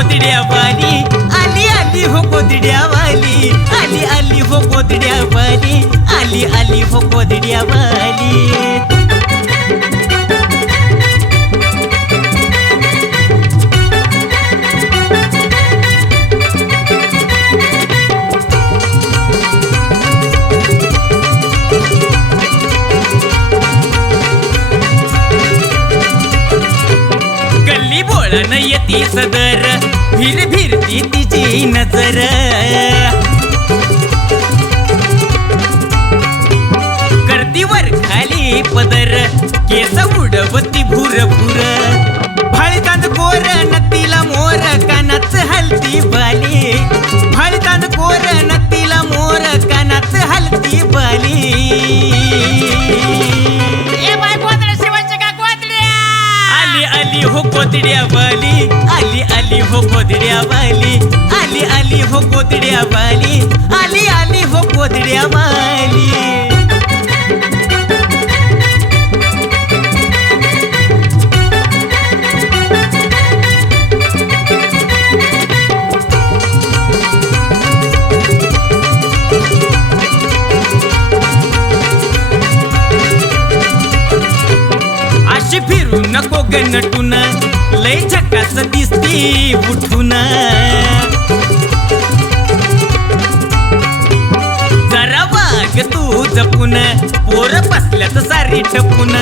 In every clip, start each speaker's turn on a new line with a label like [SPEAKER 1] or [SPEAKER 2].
[SPEAKER 1] गोदड्यावाली. आली आली हो गोदड्यावाली. आली आली हो गोदड्यावाली. आली आली हो गोदड्यावाली. येती सदर. पाचर गर्दीवर खाली पदर केस आली हो गोदड्या वाली आली आली हो गोदड्या वाली आली आली हो गोदड्या वाली आली आली हो गोदड्या वाली अशी फिरू नको ग नटून लय झकाच दिसती उठून. जरा वाग तू जपून. पोर बसल्यात सारी ठपून.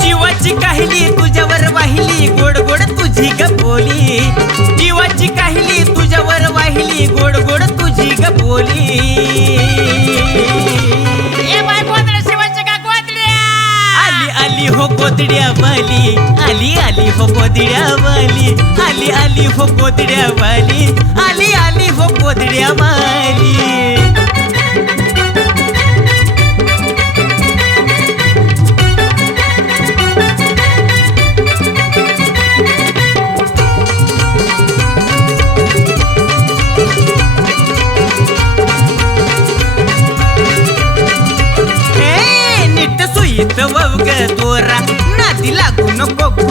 [SPEAKER 1] जीवाची काहिली पोतड्या वाली आली आली हो गोदड्या वाली आली आली हो गोदड्या वाली आली आली हो गोदड्या वाली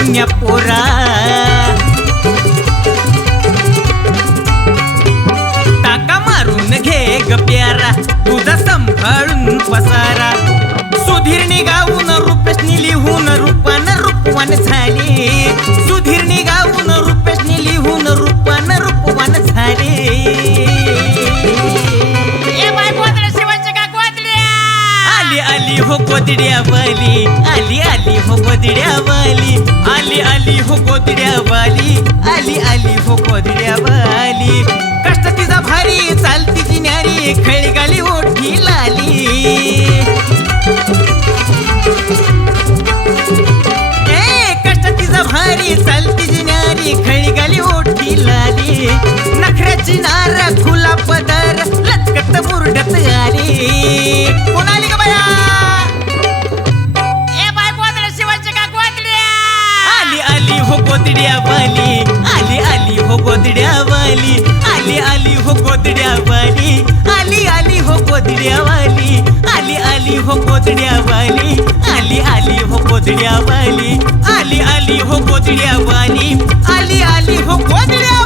[SPEAKER 1] पुण्य पोरा टाका मारून घे ग प्यारा तुझा संभाळून पसारा. सुधीर निघावून रुपेशनी लिहून रूपान रूपवान झाली. आली हो गोदड्या वाली आली आली हो गोदड्या वाली आली आली हो गोदड्या वाली आली आली हो गोदड्या वाली कष्ट तिचा भारी चालती ती न्यारी खळी गाली ओठी लाली. ए कष्ट तिचा भारी चालती जी न्यारी खळी गाली ओठी लाली. नखऱ्याची नारा गोदड्यावाली. आली आली हो गोदड्यावाली. आली आली हो गोदड्यावाली. आली आली हो गोदड्यावाली. आली आली हो गोदड्यावाली. आली आली हो गोदड्यावाली. आली आली हो गोदड्यावाली. आली आली हो गोदड्या